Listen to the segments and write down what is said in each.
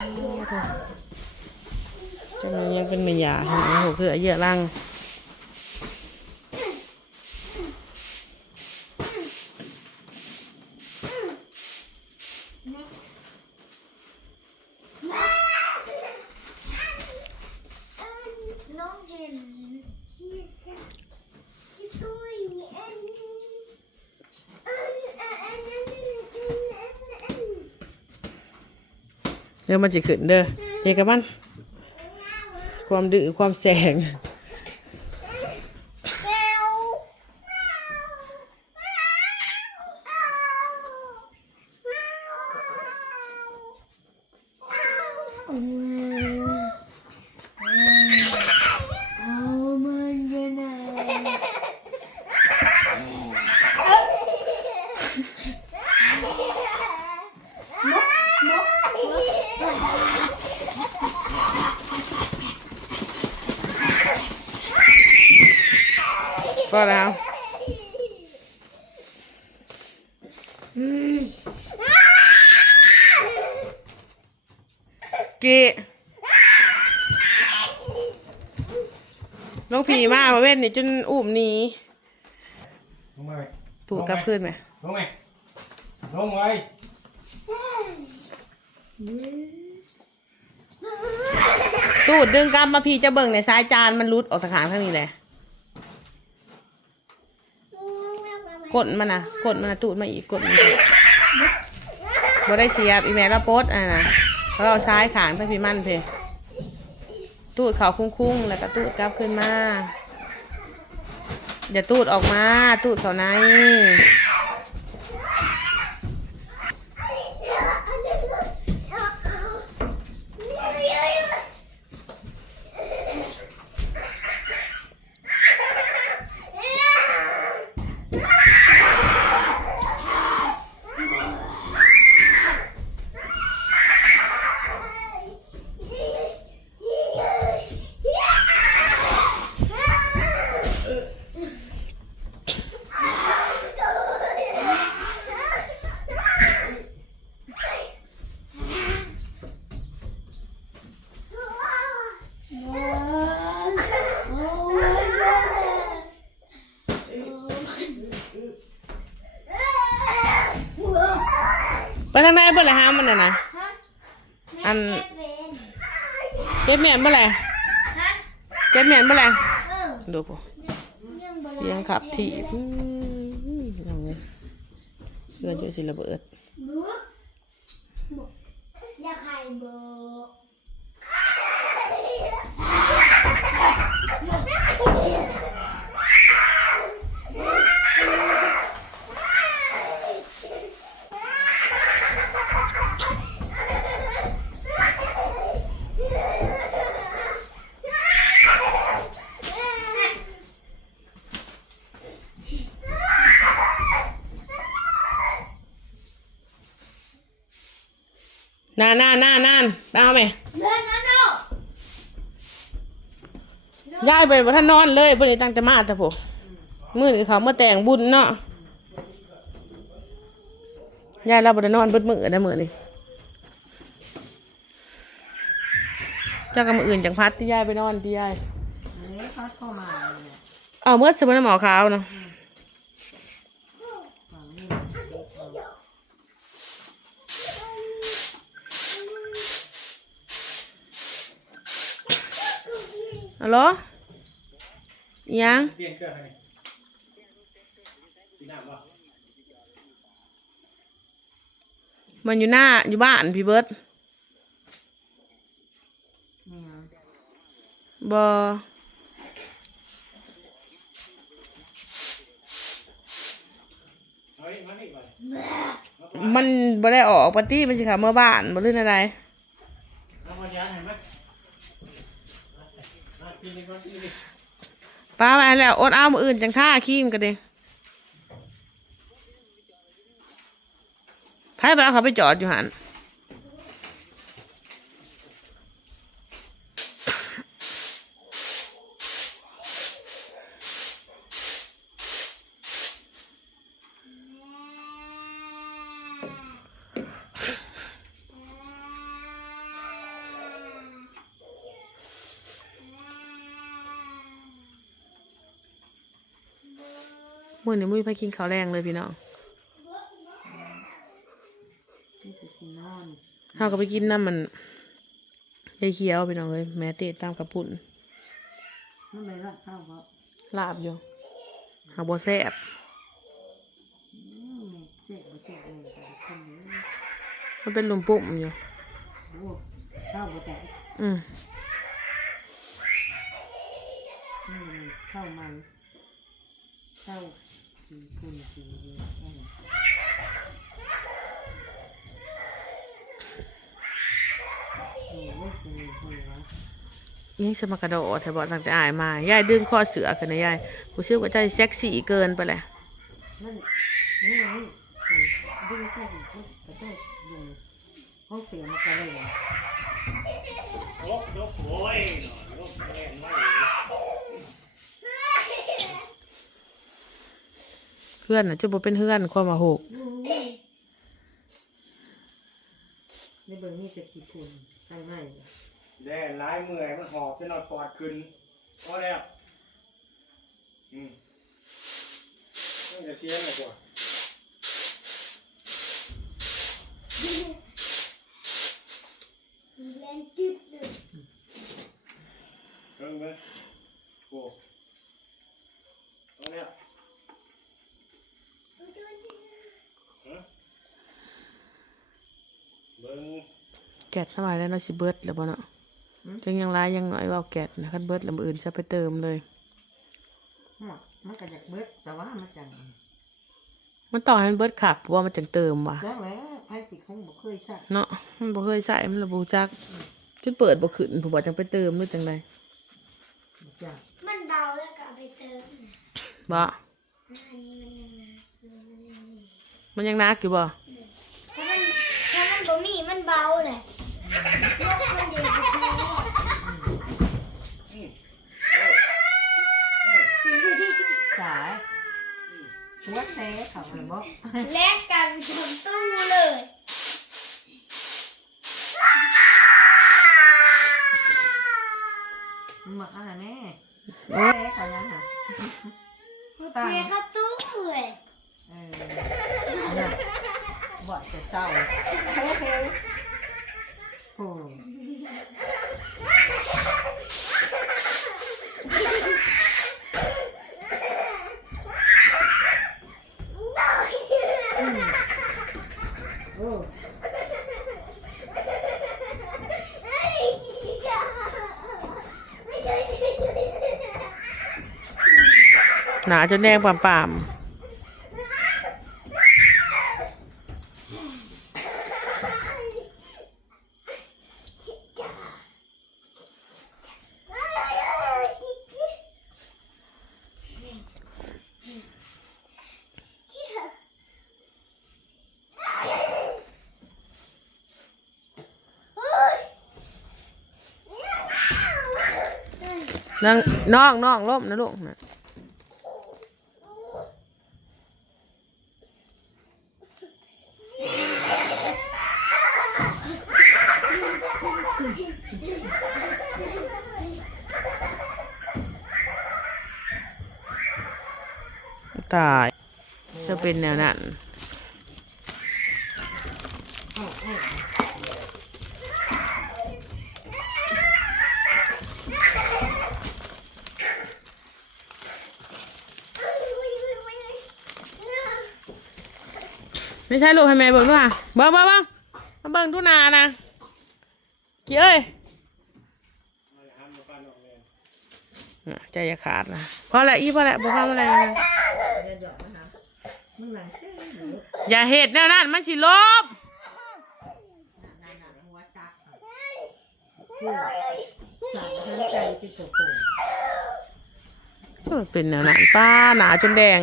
จะมียังเป็นเมียาเห็นไหมโหคือเยอะลังน้องเห็นที่ที่ตัวนี้อันนี้อันอันอันอันอันอัน เดี๋ยวมันจะขึ้นเด้อเฮกับมัน ความดื้อความแสงแก้วเอามันกันนะ ก็แล้ว กีน้องผีมามาเว้นนี่จนอุ้มหนีลงมาไหมถูกกลับคืนไหมลงไหมลงไว้ตูดดึงกลับมาพี่จะเบิ่งในซ้ายจานมันรุดออกทางขางทางนี้แหละ กดมันนะกดมันนะตูดมาอีกกดมันอีกบ่ได้เสียบอีแม่ละโพดอะนะเราเอาซ้ายขางทางพี่มันเพตูดเขาคุ้งๆแล้วก็ตูดกลับขึ้นมาอย่าตูดออกมา ตูดเขาใน ไปทางไหนเบิ่งละมันน่ะนะอันเก็บเมียนเมื่อไรเก็บเมียนเมื่อไรดูปุ๊เสียงขับถีบยังไงเงินจะสิระเบิดอยากใครเบอร์ นานนานนานนานเอาไหมเดินนะโนย้ายไปว่าท่านนอนเลยเพื่อนตั้งแต่มาแต่ผมมื่อนี้เขาเมื่อแต่งบุญเนาะยายเราบ่ได้นอนเบิดมือได้มือนี่เจ้ากับมืออื่นจังพัดที่ยายไปนอนที่ยายนี่เขาเข้ามาเนี่ยเอาเมื่อสมนหมอขาวเนาะ ฮัลโหลอิหยังเปลี่ยนเครื่องให้มันอยู่หน้าอยู่บ้านพี่เบิร์ดเนี่ยบอมันบ่ได้ออกปาร์ตี้มันสิค่ะเมื่อบ้านบ่ลื่นอะไร ป้าไปแล้วอดเอามืออื่นจังท่าขี้มกันเด้ไพ่ไปแล้วเขาไปจอดอยู่หัน มื้อนี้มุ้ยไปกินข้าวแรงเลยพี่น้องนี่จะกินนอนเฮาก็ไปกินน้ำมันยายเขียวพี่น้องเอ้ยแม่เตะตามกระปุ่นมันไม่รับข้าวเพราะลาบอยู่หาบ่แซ่บอืมเสกบ่เสกเลยแต่คนนี้มันเป็นหลุมปุ่มอยู่โอ้ข้าวบ่แตกอืมนี่มันข้าวมันข้าว สีคุณสีเดียวแค่นั้นโอ้ยเป็นหัวยังสมากระโดดแต่บอกตั้งแต่อายมายายดึงคอเสือกันนะยายกูเชื่อว่าใจเซ็กซี่เกินไปแหละนั่นนี่นี่คนดึงเข้าหูก็กระโดดลงห้อเสียมันก็เลยยกยกโอ้ยยกแรงมากเลย เพื่อนน่ะจะบ่เป็นเพื่อนความมาหกในเบอร์นี่จะกี่คนใครไม่แดดร้ายเมื่อยมันหอบจะนอนปอดขึ้นพอแล้วอืมต้องจะเชียร์หน่อยกว่าแรงจุดเลยเพิ่งไหมโอ้พอแล้วฮะเบิ้ง แกดทำไมแล้วเนาะสิเบิดแล้วบ่เนาะจังยังร้ายยังน้อยเว่าแกดนะคันเบิดแล้วมื้ออื่นจะไปเติมเลยมันก็อยากเบิดแต่ว่ามันจังมันต้องให้มันเบิดขับเพราะว่ามันจังเติมว่ะแล้วแล้วไอ้สิคงบ่เคยใช่เนาะมันบ่เคยใส่มันระบูจักจนเปิดบ่ขึ้นผมบอกจังไปเติมหรือจังไดจ้ะมันเบาแล้วก็เอาไปเติมบ่อันนี้มันยังไงคือมันยังมีมันยังนักอยู่บ่ถ้ามันถ้ามันบ่มีมันเบาเลย ยกมันเดียวกับมืออืมสายชัวแท้เขาเลยบอกแลกกันชนตู้เลยมึงมาอะไรแม่แท้เขายังหะโอเคเข้าตู้เลยเออน่ะบ่จะเศร้าเฮ้เฮ้โอ้ โอ้ หนาจนแดงปามๆนั่งน้องน้องล้มนะลูกนะ ตายจะเป็นแนวนั้นไม่ใช่ลูกให้แม่เบิ่งด้วยค่ะเบิ่งเบิ่งเบิ่งมาเบิ่งดูหนานะเกี้ยเอ้ยมาห้ามมาป้านออกเละใจอย่าขาดนะพอละอีพอละบอกความอะไรนะ อย่าหยอกมันนะ มึงหนังเส้นหรืออย่าเหตุแนวนั้นมันสิลบ นั่นน่ะหัวซักอะผู้สั่งทั้งใจเป็นตัวโผล่มันเป็นแนวนั้นป้าหนาจนแดง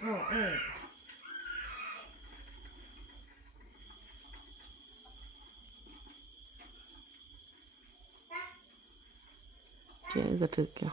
โอ้เอ้ เจ๊ก็ถึกอยู่